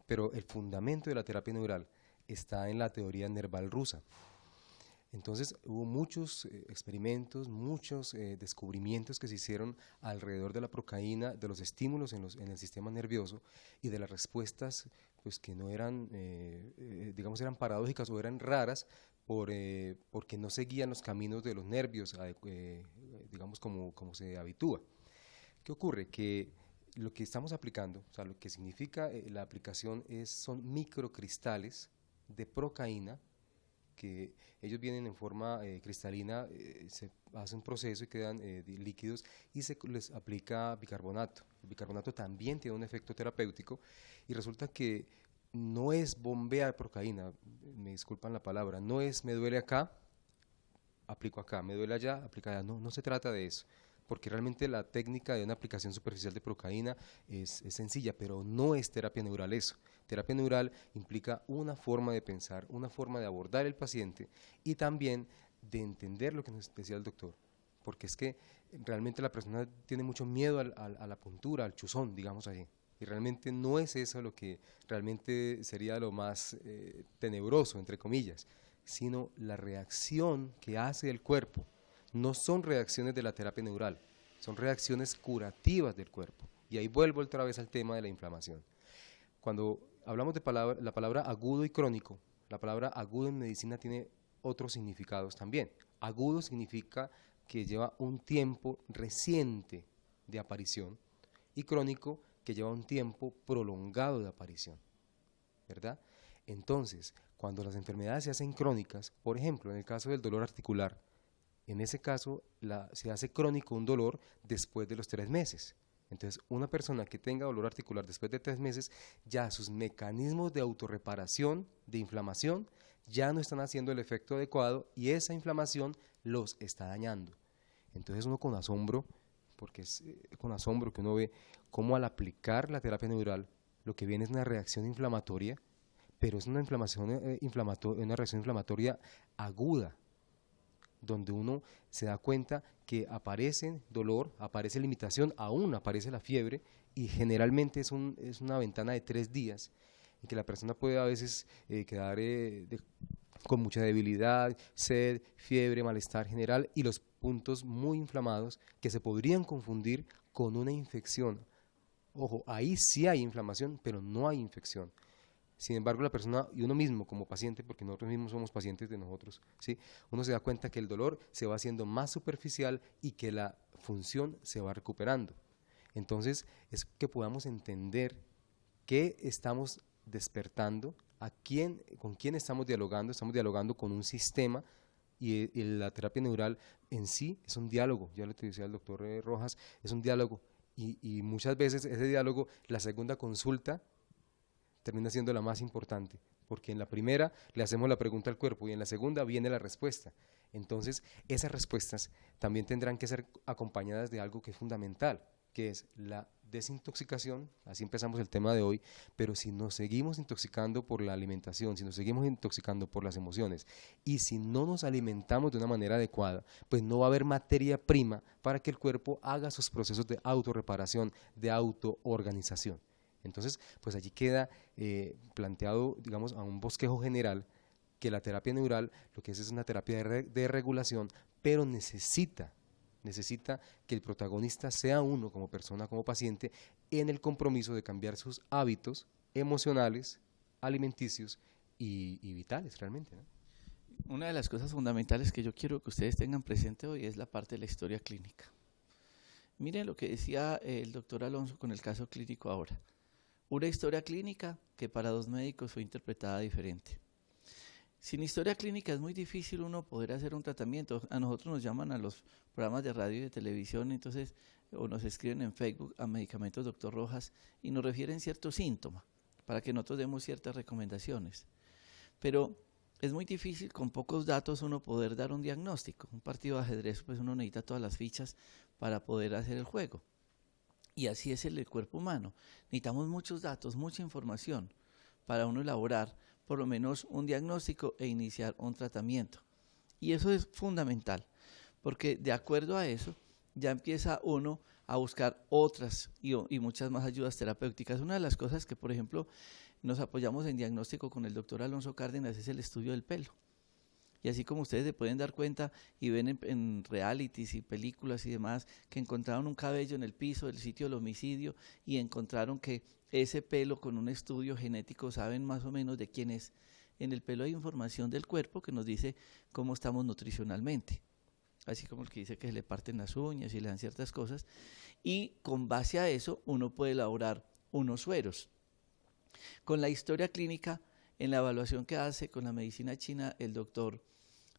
Pero el fundamento de la terapia neural está en la teoría nerval rusa. Entonces hubo muchos experimentos, muchos descubrimientos que se hicieron alrededor de la procaína, de los estímulos en el sistema nervioso y de las respuestas pues, que no eran, digamos, eran paradójicas o eran raras porque no seguían los caminos de los nervios, digamos, como se habitúa. ¿Qué ocurre? Que lo que estamos aplicando, o sea, lo que significa la aplicación son microcristales de procaína, que ellos vienen en forma cristalina, se hace un proceso y quedan líquidos y se les aplica bicarbonato. El bicarbonato también tiene un efecto terapéutico y resulta que no es bombear procaína, me disculpan la palabra, no es me duele acá, aplico acá, me duele allá, aplico allá, no se trata de eso, porque realmente la técnica de una aplicación superficial de procaína es sencilla, pero no es terapia neural eso. Terapia neural implica una forma de pensar, una forma de abordar el paciente y también de entender lo que nos decía el doctor, porque es que realmente la persona tiene mucho miedo a la puntura, al chuzón, digamos así, y realmente no es eso lo que realmente sería lo más tenebroso, entre comillas, sino la reacción que hace el cuerpo. No son reacciones de la terapia neural, son reacciones curativas del cuerpo. Y ahí vuelvo otra vez al tema de la inflamación. Cuando hablamos de la palabra agudo y crónico, la palabra agudo en medicina tiene otros significados también. Agudo significa que lleva un tiempo reciente de aparición y crónico que lleva un tiempo prolongado de aparición, ¿verdad? Entonces, cuando las enfermedades se hacen crónicas, por ejemplo, en el caso del dolor articular, en ese caso se hace crónico un dolor después de los 3 meses. Entonces, una persona que tenga dolor articular después de 3 meses, ya sus mecanismos de autorreparación, de inflamación, ya no están haciendo el efecto adecuado y esa inflamación los está dañando. Entonces uno con asombro, porque es con asombro que uno ve cómo al aplicar la terapia neural, lo que viene es una reacción inflamatoria, pero es una reacción inflamatoria aguda, donde uno se da cuenta que aparece dolor, aparece limitación, aún aparece la fiebre, y generalmente es una ventana de 3 días, en que la persona puede a veces quedar con mucha debilidad, sed, fiebre, malestar general, y los puntos muy inflamados que se podrían confundir con una infección. Ojo, ahí sí hay inflamación, pero no hay infección. Sin embargo, la persona y uno mismo como paciente, porque nosotros mismos somos pacientes de nosotros, ¿sí? Uno se da cuenta que el dolor se va haciendo más superficial y que la función se va recuperando. Entonces, es que podamos entender qué estamos despertando, con quién estamos dialogando con un sistema y la terapia neural en sí es un diálogo, ya lo te decía el doctor Rojas, es un diálogo y muchas veces ese diálogo, la segunda consulta, termina siendo la más importante, porque en la primera le hacemos la pregunta al cuerpo y en la segunda viene la respuesta. Entonces, esas respuestas también tendrán que ser acompañadas de algo que es fundamental, que es la desintoxicación. Así empezamos el tema de hoy, pero si nos seguimos intoxicando por la alimentación, si nos seguimos intoxicando por las emociones y si no nos alimentamos de una manera adecuada, pues no va a haber materia prima para que el cuerpo haga sus procesos de autorreparación, de autoorganización. Entonces, pues allí queda planteado, digamos, a un bosquejo general que la terapia neural lo que es una terapia de regulación, pero necesita que el protagonista sea uno como persona, como paciente, en el compromiso de cambiar sus hábitos emocionales, alimenticios y vitales realmente, ¿no? Una de las cosas fundamentales que yo quiero que ustedes tengan presente hoy es la parte de la historia clínica. Miren lo que decía el doctor Alonso con el caso clínico ahora. Una historia clínica que para 2 médicos fue interpretada diferente. Sin historia clínica es muy difícil uno poder hacer un tratamiento. A nosotros nos llaman a los programas de radio y de televisión, entonces, o nos escriben en Facebook a Medicamentos Dr. Rojas y nos refieren ciertos síntomas para que nosotros demos ciertas recomendaciones. Pero es muy difícil con pocos datos uno poder dar un diagnóstico. Un partido de ajedrez, pues uno necesita todas las fichas para poder hacer el juego. Y así es el cuerpo humano. Necesitamos muchos datos, mucha información para uno elaborar por lo menos un diagnóstico e iniciar un tratamiento. Y eso es fundamental, porque de acuerdo a eso ya empieza uno a buscar otras y muchas más ayudas terapéuticas. Una de las cosas que, por ejemplo, nos apoyamos en diagnóstico con el doctor Alonso Cárdenas es el estudio del pelo. Y así como ustedes se pueden dar cuenta y ven en realities y películas y demás que encontraron un cabello en el piso del sitio del homicidio y encontraron que ese pelo con un estudio genético saben más o menos de quién es. En el pelo hay información del cuerpo que nos dice cómo estamos nutricionalmente. Así como el que dice que se le parten las uñas y le dan ciertas cosas. Y con base a eso uno puede elaborar unos sueros. Con la historia clínica, en la evaluación que hace con la medicina china el doctor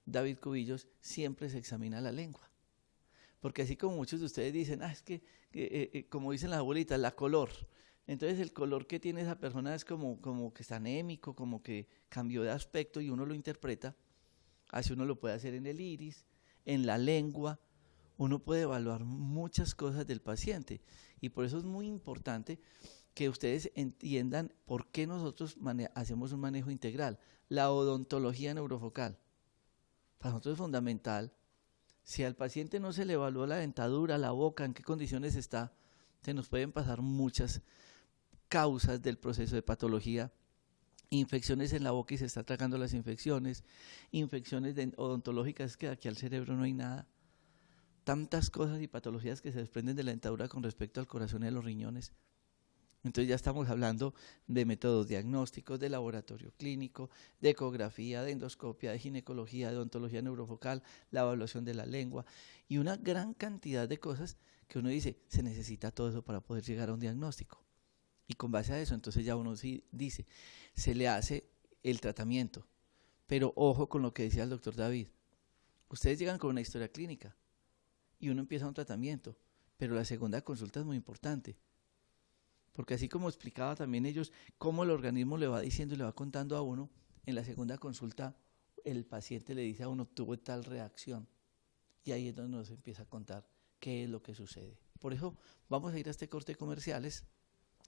David Cubillos, siempre se examina la lengua. Porque así como muchos de ustedes dicen, es que, como dicen las abuelitas, la color. Entonces el color que tiene esa persona es como que está anémico, como que cambió de aspecto y uno lo interpreta. Así uno lo puede hacer en el iris, en la lengua. Uno puede evaluar muchas cosas del paciente. Y por eso es muy importante que ustedes entiendan por qué nosotros hacemos un manejo integral. La odontología neurofocal. Para nosotros es fundamental. Si al paciente no se le evaluó la dentadura, la boca, en qué condiciones está, se nos pueden pasar muchas causas del proceso de patología. Infecciones en la boca y se está tragando las infecciones. Infecciones odontológicas, que aquí al cerebro no hay nada. Tantas cosas y patologías que se desprenden de la dentadura con respecto al corazón y a los riñones. Entonces ya estamos hablando de métodos diagnósticos, de laboratorio clínico, de ecografía, de endoscopia, de ginecología, de odontología neurofocal, la evaluación de la lengua y una gran cantidad de cosas que uno dice, se necesita todo eso para poder llegar a un diagnóstico. Y con base a eso, entonces ya uno sí dice, se le hace el tratamiento. Pero ojo con lo que decía el doctor David. Ustedes llegan con una historia clínica y uno empieza un tratamiento, pero la segunda consulta es muy importante. Porque así como explicaba también ellos, cómo el organismo le va diciendo y le va contando a uno, en la segunda consulta el paciente le dice a uno, tuvo tal reacción. Y ahí es donde nos empieza a contar qué es lo que sucede. Por eso vamos a ir a este corte de comerciales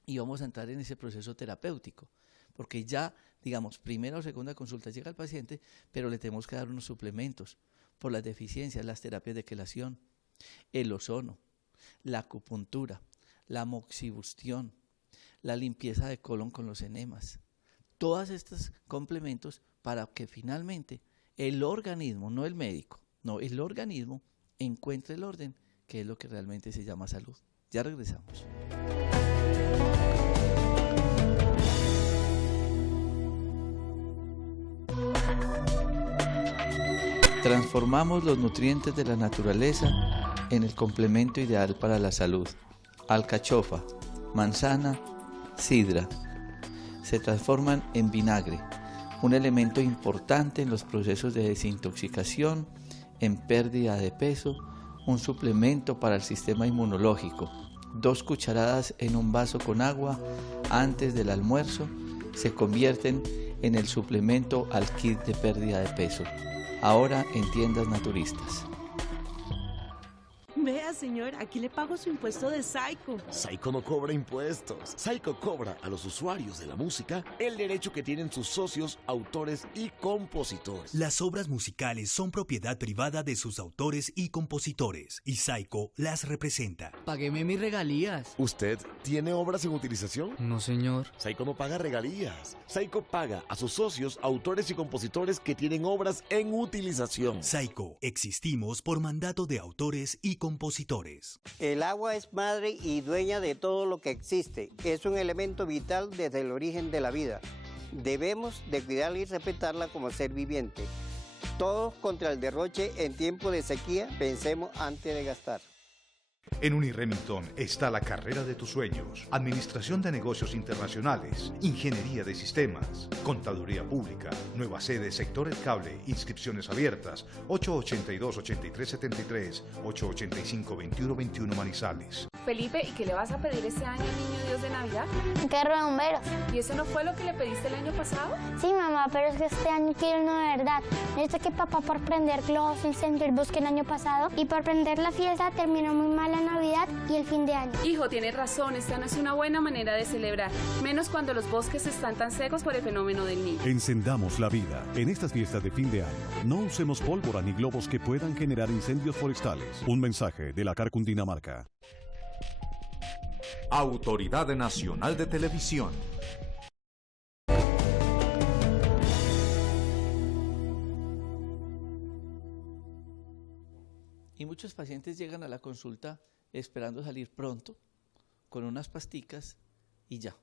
y vamos a entrar en ese proceso terapéutico. Porque ya, digamos, primera o segunda consulta llega el paciente, pero le tenemos que dar unos suplementos por las deficiencias, las terapias de quelación, el ozono, la acupuntura, la moxibustión, la limpieza de colon con los enemas. Todos estos complementos para que finalmente el organismo, no el médico, no, el organismo encuentre el orden, que es lo que realmente se llama salud. Ya regresamos. Transformamos los nutrientes de la naturaleza en el complemento ideal para la salud. Alcachofa, manzana, sidra. Se transforman en vinagre, un elemento importante en los procesos de desintoxicación, en pérdida de peso, un suplemento para el sistema inmunológico. 2 cucharadas en un vaso con agua antes del almuerzo se convierten en el suplemento al kit de pérdida de peso. Ahora en tiendas naturistas. Vea, señor, aquí le pago su impuesto de Saico. Saico no cobra impuestos. Saico cobra a los usuarios de la música el derecho que tienen sus socios, autores y compositores. Las obras musicales son propiedad privada de sus autores y compositores, y Saico las representa. Págueme mis regalías. ¿Usted tiene obras en utilización? No, señor. Saico no paga regalías. Saico paga a sus socios, autores y compositores que tienen obras en utilización. Saico, existimos por mandato de autores y compositores. El agua es madre y dueña de todo lo que existe. Es un elemento vital desde el origen de la vida. Debemos de cuidarla y respetarla como ser viviente. Todos contra el derroche en tiempo de sequía, pensemos antes de gastar. En Uniremington está la carrera de tus sueños, Administración de Negocios Internacionales, Ingeniería de Sistemas, Contaduría Pública, nueva sede Sector El Cable, inscripciones abiertas, 882-8373, 885-2121 Manizales. Felipe, ¿y qué le vas a pedir este año al Niño Dios de Navidad? Un carro de bomberos. ¿Y eso no fue lo que le pediste el año pasado? Sí, mamá, pero es que este año quiero uno de verdad. Necesito que papá por prender globos incendió el bosque el año pasado y por prender la fiesta terminó muy mal la Navidad y el fin de año. Hijo, tienes razón, esta no es una buena manera de celebrar, menos cuando los bosques están tan secos por el fenómeno del niño. Encendamos la vida. En estas fiestas de fin de año, no usemos pólvora ni globos que puedan generar incendios forestales. Un mensaje de la CAR Cundinamarca. Autoridad Nacional de Televisión. muchos pacientes llegan a la consulta esperando salir pronto, con unas pasticas y ya.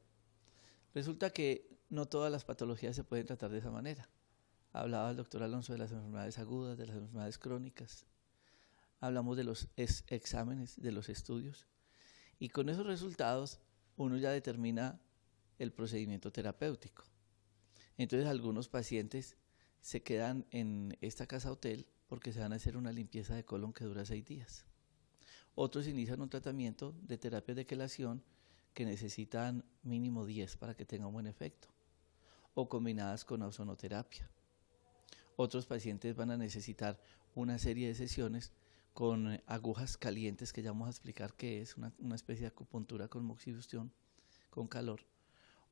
Resulta que no todas las patologías se pueden tratar de esa manera. Hablaba el doctor Alonso de las enfermedades agudas, de las enfermedades crónicas. Hablamos de los exámenes, de los estudios. Y con esos resultados uno ya determina el procedimiento terapéutico. Entonces algunos pacientes se quedan en esta casa hotel porque se van a hacer una limpieza de colon que dura 6 días. Otros inician un tratamiento de terapia de quelación que necesitan mínimo 10 para que tenga un buen efecto, o combinadas con ozonoterapia. Otros pacientes van a necesitar una serie de sesiones con agujas calientes, que ya vamos a explicar qué es, una especie de acupuntura con moxibustión, con calor,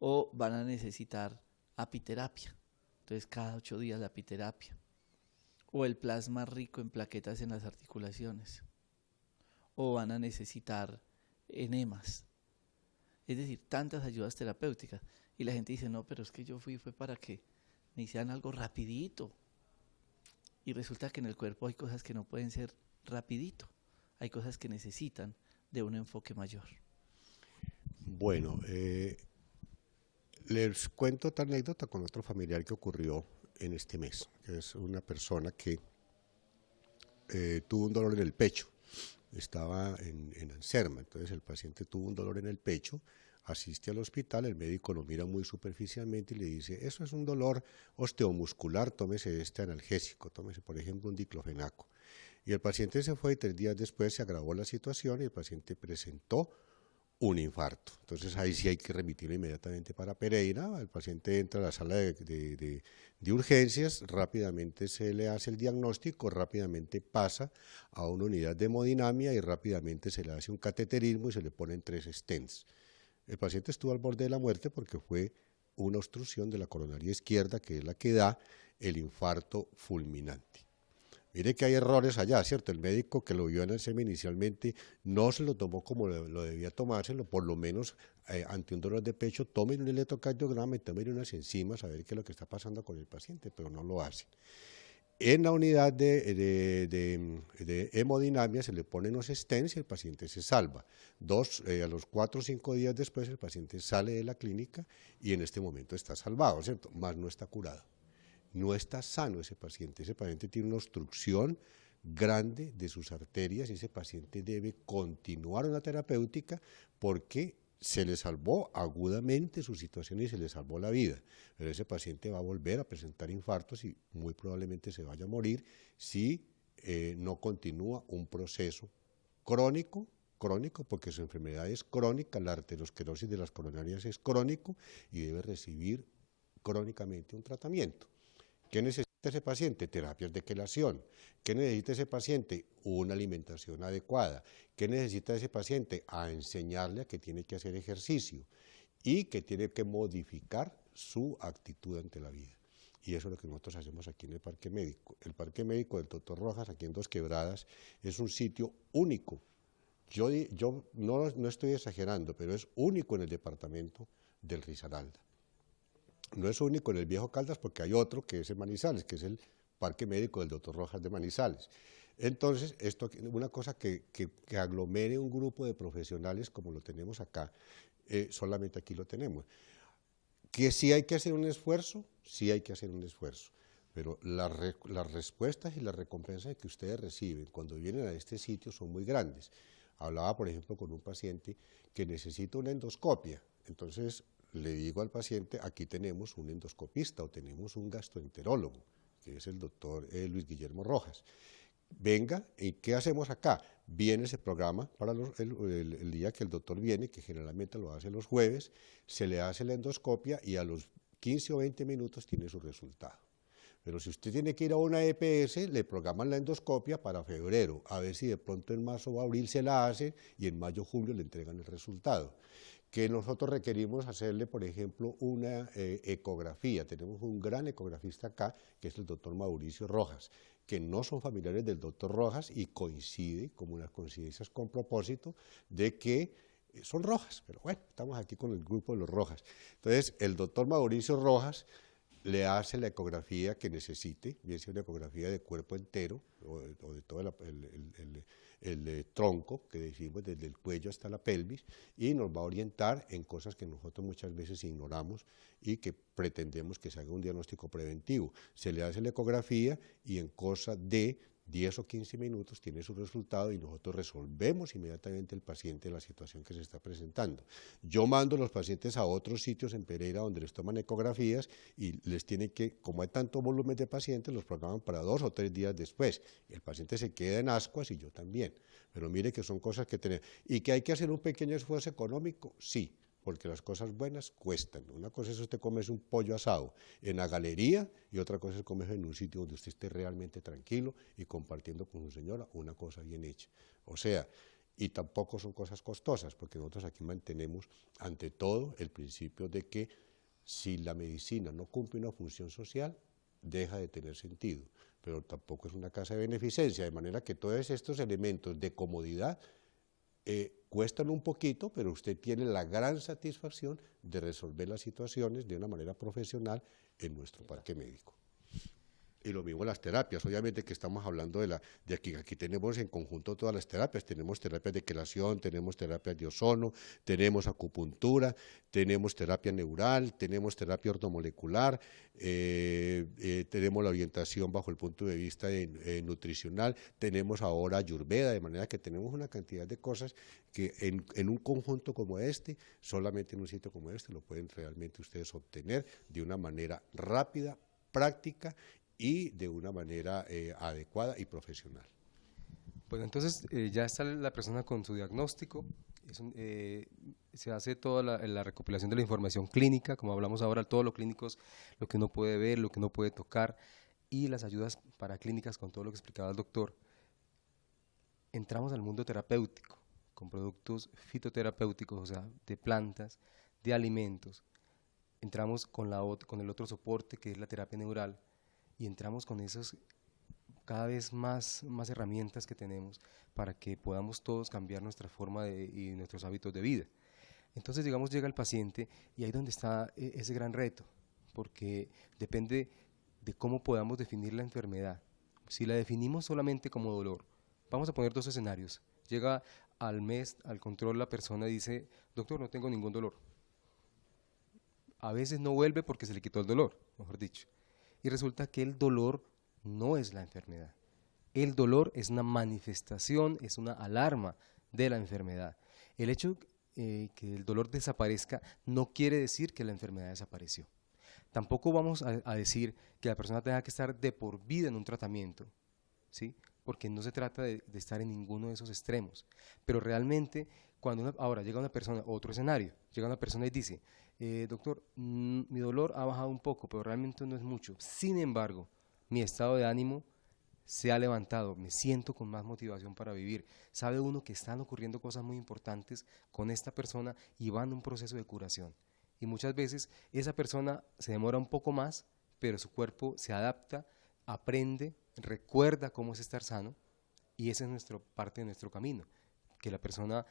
o van a necesitar apiterapia, entonces cada 8 días la apiterapia, o el plasma rico en plaquetas en las articulaciones, o van a necesitar enemas, es decir, tantas ayudas terapéuticas. Y la gente dice, no, pero es que yo fue para que me hicieran algo rapidito. Y resulta que en el cuerpo hay cosas que no pueden ser rapidito, hay cosas que necesitan de un enfoque mayor. Bueno, les cuento otra anécdota con otro familiar que ocurrió en este mes, que es una persona que tuvo un dolor en el pecho, estaba en Anserma, entonces el paciente tuvo un dolor en el pecho, asiste al hospital, el médico lo mira muy superficialmente y le dice, eso es un dolor osteomuscular, tómese este analgésico, tómese por ejemplo un diclofenaco. Y el paciente se fue y 3 días después se agravó la situación y el paciente presentó un infarto. Entonces ahí sí hay que remitirlo inmediatamente para Pereira, el paciente entra a la sala de urgencias, rápidamente se le hace el diagnóstico, rápidamente pasa a una unidad de hemodinamia y rápidamente se le hace un cateterismo y se le ponen 3 stents. El paciente estuvo al borde de la muerte porque fue una obstrucción de la coronaria izquierda, que es la que da el infarto fulminante. Mire que hay errores allá, ¿cierto? El médico que lo vio en el SEM inicialmente no se lo tomó como lo debía tomárselo, por lo menos ante un dolor de pecho, tomen un electrocardiograma y tomen unas enzimas a ver qué es lo que está pasando con el paciente, pero no lo hacen. En la unidad de hemodinamia se le ponen los stents y el paciente se salva. A los 4 o 5 días después el paciente sale de la clínica y en este momento está salvado, ¿cierto? Más no está curado. No está sano ese paciente tiene una obstrucción grande de sus arterias y ese paciente debe continuar una terapéutica porque se le salvó agudamente su situación y se le salvó la vida, pero ese paciente va a volver a presentar infartos y muy probablemente se vaya a morir si no continúa un proceso crónico porque su enfermedad es crónica, la arteriosclerosis de las coronarias es crónico y debe recibir crónicamente un tratamiento. ¿Qué necesita ese paciente? Terapias de quelación. ¿Qué necesita ese paciente? Una alimentación adecuada. ¿Qué necesita ese paciente? A enseñarle a que tiene que hacer ejercicio y que tiene que modificar su actitud ante la vida. Y eso es lo que nosotros hacemos aquí en el Parque Médico. El Parque Médico del Dr. Rojas, aquí en Dos Quebradas, es un sitio único. Yo no estoy exagerando, pero es único en el departamento del Risaralda. No es único en el Viejo Caldas porque hay otro que es en Manizales, que es el Parque Médico del Dr. Rojas de Manizales. Entonces, una cosa que aglomere un grupo de profesionales como lo tenemos acá, solamente aquí lo tenemos. Que sí hay que hacer un esfuerzo, sí hay que hacer un esfuerzo, pero las respuestas y las recompensas que ustedes reciben cuando vienen a este sitio son muy grandes. Hablaba, por ejemplo, con un paciente que necesita una endoscopia, entonces le digo al paciente, aquí tenemos un endoscopista o tenemos un gastroenterólogo, que es el doctor Luis Guillermo Rojas. Venga, ¿y qué hacemos acá? Viene ese programa para el día que el doctor viene, que generalmente lo hace los jueves, se le hace la endoscopia y a los 15 o 20 minutos tiene su resultado. Pero si usted tiene que ir a una EPS, le programan la endoscopia para febrero, a ver si de pronto en marzo o abril se la hace y en mayo o julio le entregan el resultado. Que nosotros requerimos hacerle, por ejemplo, una ecografía. Tenemos un gran ecografista acá, que es el doctor Mauricio Rojas, que no son familiares del doctor Rojas y coincide, como unas coincidencias con propósito, de que son Rojas. Pero bueno, estamos aquí con el grupo de los Rojas. Entonces, el doctor Mauricio Rojas le hace la ecografía que necesite, bien sea una ecografía de cuerpo entero o de todo el tronco, que decimos desde el cuello hasta la pelvis, y nos va a orientar en cosas que nosotros muchas veces ignoramos y que pretendemos que se haga un diagnóstico preventivo. Se le hace la ecografía y en cosa de 10 o 15 minutos tiene su resultado y nosotros resolvemos inmediatamente el paciente la situación que se está presentando. Yo mando a los pacientes a otros sitios en Pereira donde les toman ecografías y les tienen que, como hay tanto volumen de pacientes, los programan para 2 o 3 días después. El paciente se queda en ascuas y yo también. Pero mire que son cosas que tenemos. ¿Y que hay que hacer un pequeño esfuerzo económico? Sí, porque las cosas buenas cuestan. Una cosa es usted comerse un pollo asado en la galería y otra cosa es comerse en un sitio donde usted esté realmente tranquilo y compartiendo con su señora una cosa bien hecha. O sea, y tampoco son cosas costosas, porque nosotros aquí mantenemos ante todo el principio de que si la medicina no cumple una función social, deja de tener sentido, pero tampoco es una casa de beneficencia, de manera que todos estos elementos de comodidad cuestan un poquito, pero usted tiene la gran satisfacción de resolver las situaciones de una manera profesional en nuestro parque médico. Y lo mismo las terapias, obviamente que estamos hablando de aquí tenemos en conjunto todas las terapias, tenemos terapias de quelación, tenemos terapias de ozono, tenemos acupuntura, tenemos terapia neural, tenemos terapia ortomolecular, tenemos la orientación bajo el punto de vista nutricional, tenemos ahora Ayurveda, de manera que tenemos una cantidad de cosas que en un conjunto como este, solamente en un sitio como este, lo pueden realmente ustedes obtener de una manera rápida, práctica y de una manera adecuada y profesional. Bueno, entonces ya está la persona con su diagnóstico, se hace toda la recopilación de la información clínica, como hablamos ahora, todo lo clínicos, lo que uno puede ver, lo que uno puede tocar, y las ayudas paraclínicas con todo lo que explicaba el doctor. Entramos al mundo terapéutico, con productos fitoterapéuticos, o sea, de plantas, de alimentos. Entramos con el otro soporte, que es la terapia neural, y entramos con esos cada vez más herramientas que tenemos para que podamos todos cambiar nuestra forma y nuestros hábitos de vida. Entonces, digamos, llega el paciente y ahí es donde está ese gran reto, porque depende de cómo podamos definir la enfermedad. Si la definimos solamente como dolor, vamos a poner 2 escenarios. Llega al mes, al control, la persona y dice, doctor, no tengo ningún dolor. A veces no vuelve porque se le quitó el dolor, mejor dicho. Y resulta que el dolor no es la enfermedad. El dolor es una manifestación, es una alarma de la enfermedad. El hecho que el dolor desaparezca no quiere decir que la enfermedad desapareció. Tampoco vamos a decir que la persona tenga que estar de por vida en un tratamiento, ¿sí? Porque no se trata de estar en ninguno de esos extremos. Pero realmente, ahora llega una persona, otro escenario, llega una persona y dice, doctor, mi dolor ha bajado un poco, pero realmente no es mucho. Sin embargo, mi estado de ánimo se ha levantado, me siento con más motivación para vivir. Sabe uno que están ocurriendo cosas muy importantes con esta persona y va en un proceso de curación. Y muchas veces esa persona se demora un poco más, pero su cuerpo se adapta, aprende, recuerda cómo es estar sano, y esa es parte de nuestro camino. Que la persona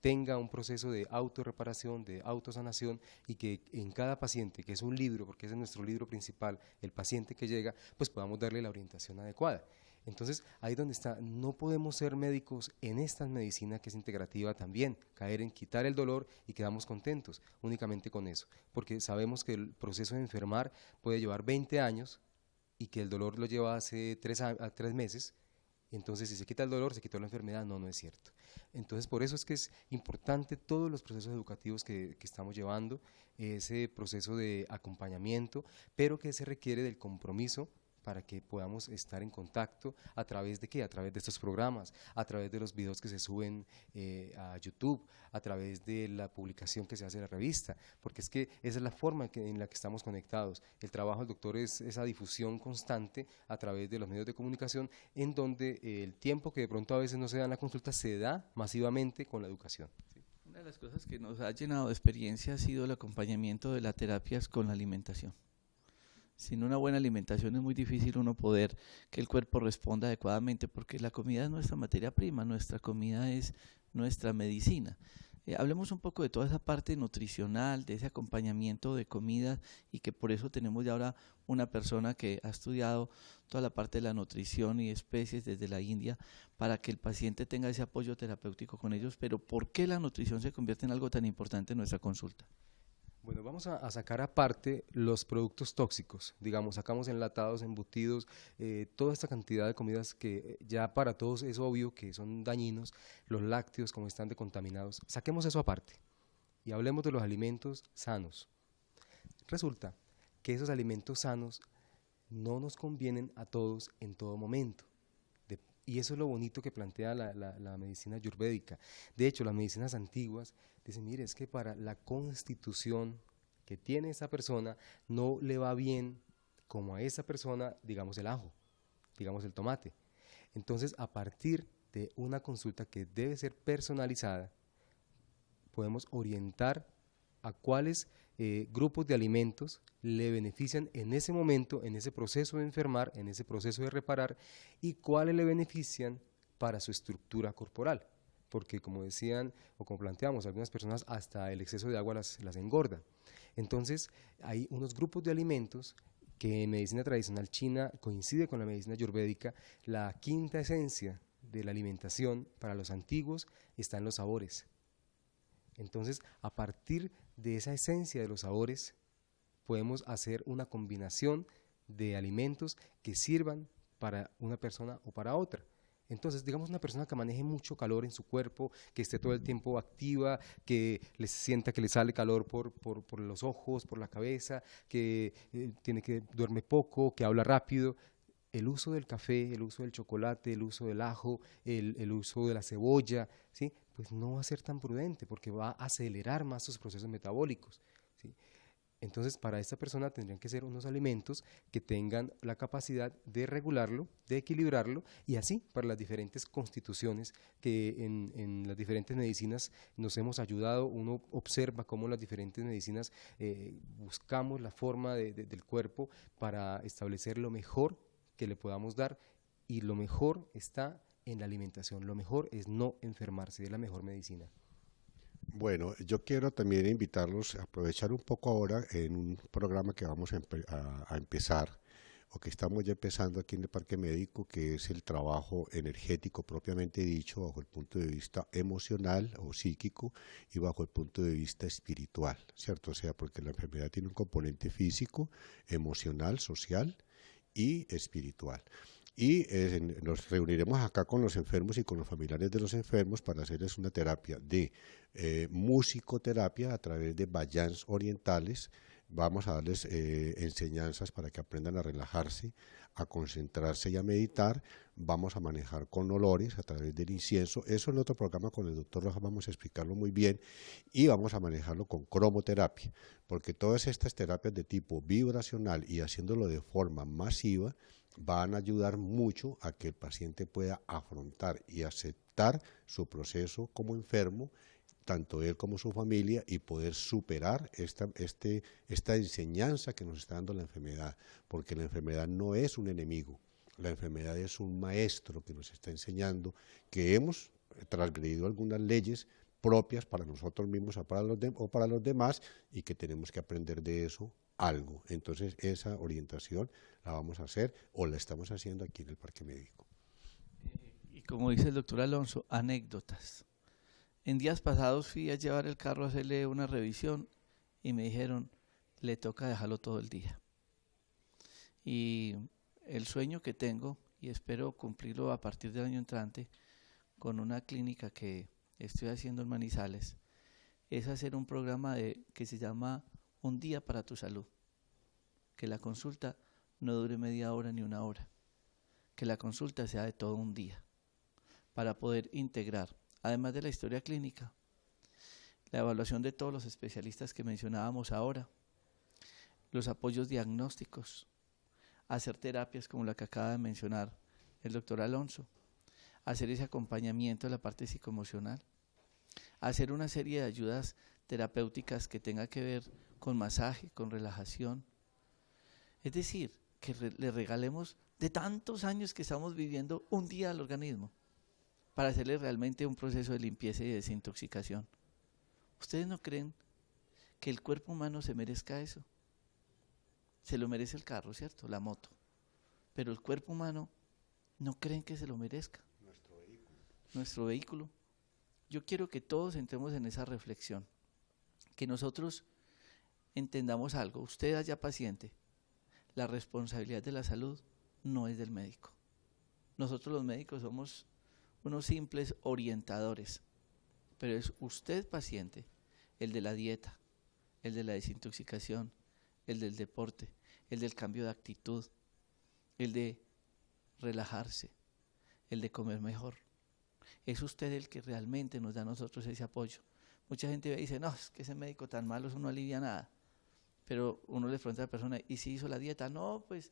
tenga un proceso de autorreparación, de autosanación, y que en cada paciente, que es un libro, porque ese es nuestro libro principal, el paciente que llega, pues podamos darle la orientación adecuada. Entonces, ahí donde está, no podemos ser médicos en esta medicina que es integrativa también, caer en quitar el dolor y quedamos contentos únicamente con eso, porque sabemos que el proceso de enfermar puede llevar 20 años y que el dolor lo lleva hace 3 meses. Entonces, si se quita el dolor, se quitó la enfermedad. No es cierto. Entonces, por eso es que es importante todos los procesos educativos que estamos llevando, ese proceso de acompañamiento, pero que se requiere del compromiso para que podamos estar en contacto a través de ¿qué? A través de estos programas, a través de los videos que se suben a YouTube, a través de la publicación que se hace en la revista, porque es que esa es la forma en la que estamos conectados. El trabajo del doctor es esa difusión constante a través de los medios de comunicación, en donde el tiempo que de pronto a veces no se da en la consulta se da masivamente con la educación. ¿Sí? Una de las cosas que nos ha llenado de experiencia ha sido el acompañamiento de las terapias con la alimentación. Sin una buena alimentación es muy difícil uno poder que el cuerpo responda adecuadamente, porque la comida es nuestra materia prima, nuestra comida es nuestra medicina. Hablemos un poco de toda esa parte nutricional, de ese acompañamiento de comida, y que por eso tenemos ya ahora una persona que ha estudiado toda la parte de la nutrición y especies desde la India, para que el paciente tenga ese apoyo terapéutico con ellos. Pero ¿por qué la nutrición se convierte en algo tan importante en nuestra consulta? Bueno, vamos a sacar aparte los productos tóxicos, digamos, sacamos enlatados, embutidos, toda esta cantidad de comidas que ya para todos es obvio que son dañinos, los lácteos como están decontaminados, saquemos eso aparte y hablemos de los alimentos sanos. Resulta que esos alimentos sanos no nos convienen a todos en todo momento. Y eso es lo bonito que plantea la medicina ayurvédica. De hecho, las medicinas antiguas dicen, mire, es que para la constitución que tiene esa persona no le va bien como a esa persona, digamos, el ajo, digamos, el tomate. Entonces, a partir de una consulta que debe ser personalizada, podemos orientar a cuáles grupos de alimentos le benefician en ese momento, en ese proceso de enfermar, en ese proceso de reparar, y cuáles le benefician para su estructura corporal. Porque como decían o como planteamos, algunas personas hasta el exceso de agua las engorda. Entonces hay unos grupos de alimentos que en medicina tradicional china coincide con la medicina ayurvédica. La quinta esencia de la alimentación para los antiguos está en los sabores. Entonces, a partir de esa esencia de los sabores, podemos hacer una combinación de alimentos que sirvan para una persona o para otra. Entonces, digamos, una persona que maneje mucho calor en su cuerpo, que esté todo el tiempo activa, que le sienta que le sale calor por los ojos, por la cabeza, que duerme poco, que habla rápido. El uso del café, el uso del chocolate, el uso del ajo, el uso de la cebolla, ¿sí? Pues no va a ser tan prudente porque va a acelerar más sus procesos metabólicos, ¿sí? Entonces, para esta persona tendrían que ser unos alimentos que tengan la capacidad de regularlo, de equilibrarlo, y así para las diferentes constituciones que en las diferentes medicinas nos hemos ayudado. Uno observa cómo las diferentes medicinas buscamos la forma del cuerpo para establecer lo mejor que le podamos dar, y lo mejor está en la alimentación. Lo mejor es no enfermarse, es la mejor medicina. Bueno, yo quiero también invitarlos a aprovechar un poco ahora en un programa que vamos a empezar, o que estamos ya empezando aquí en el Parque Médico, que es el trabajo energético propiamente dicho, bajo el punto de vista emocional o psíquico y bajo el punto de vista espiritual, ¿cierto? O sea, porque la enfermedad tiene un componente físico, emocional, social y espiritual. Y nos reuniremos acá con los enfermos y con los familiares de los enfermos para hacerles una terapia de musicoterapia a través de bayans orientales. Vamos a darles enseñanzas para que aprendan a relajarse, a concentrarse y a meditar. Vamos a manejar con olores a través del incienso. Eso en otro programa con el doctor Rojas vamos a explicarlo muy bien. Y vamos a manejarlo con cromoterapia, porque todas estas terapias de tipo vibracional y haciéndolo de forma masiva van a ayudar mucho a que el paciente pueda afrontar y aceptar su proceso como enfermo, tanto él como su familia, y poder superar esta enseñanza que nos está dando la enfermedad, porque la enfermedad no es un enemigo, la enfermedad es un maestro que nos está enseñando que hemos transgredido algunas leyes propias para nosotros mismos o para los demás, y que tenemos que aprender de eso algo. Entonces esa orientación la vamos a hacer, o la estamos haciendo aquí en el Parque Médico. Y como dice el doctor Alonso, anécdotas. En días pasados fui a llevar el carro a hacerle una revisión y me dijeron, le toca dejarlo todo el día. Y el sueño que tengo, y espero cumplirlo a partir del año entrante, con una clínica que estoy haciendo en Manizales, es hacer un programa que se llama Un Día para tu Salud. Que la consulta no dure media hora ni una hora. Que la consulta sea de todo un día, para poder integrar, además de la historia clínica, la evaluación de todos los especialistas que mencionábamos ahora, los apoyos diagnósticos, hacer terapias como la que acaba de mencionar el doctor Alonso, hacer ese acompañamiento de la parte psicoemocional, hacer una serie de ayudas terapéuticas que tenga que ver con masaje, con relajación. Es decir, que le regalemos de tantos años que estamos viviendo un día al organismo, para hacerle realmente un proceso de limpieza y desintoxicación. ¿Ustedes no creen que el cuerpo humano se merezca eso? Se lo merece el carro, ¿cierto? La moto. Pero el cuerpo humano, ¿no creen que se lo merezca? Nuestro vehículo. Yo quiero que todos entremos en esa reflexión, que nosotros entendamos algo. Usted allá paciente, la responsabilidad de la salud no es del médico. Nosotros los médicos somos unos simples orientadores, pero es usted paciente, el de la dieta, el de la desintoxicación, el del deporte, el del cambio de actitud, el de relajarse, el de comer mejor. Es usted el que realmente nos da a nosotros ese apoyo. Mucha gente dice, no, es que ese médico tan malo, eso no alivia nada. Pero uno le pregunta a la persona, ¿y si hizo la dieta? No, pues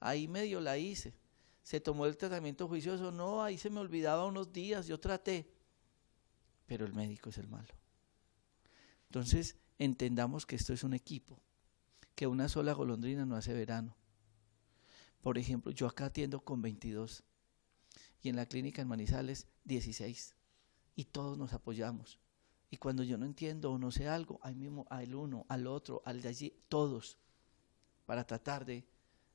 ahí medio la hice. ¿Se tomó el tratamiento juicioso? No, ahí se me olvidaba unos días, yo traté. Pero el médico es el malo. Entonces, entendamos que esto es un equipo, que una sola golondrina no hace verano. Por ejemplo, yo acá atiendo con 22 y en la clínica en Manizales 16 y todos nos apoyamos. Y cuando yo no entiendo o no sé algo, ahí mismo al uno, al otro, al de allí, todos, para tratar de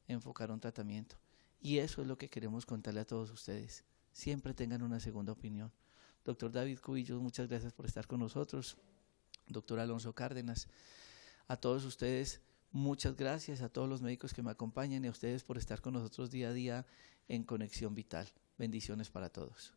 enfocar un tratamiento. Y eso es lo que queremos contarle a todos ustedes. Siempre tengan una segunda opinión. Doctor David Cubillos, muchas gracias por estar con nosotros. Doctor Alonso Cárdenas, a todos ustedes, muchas gracias, a todos los médicos que me acompañan y a ustedes por estar con nosotros día a día en Conexión Vital. Bendiciones para todos.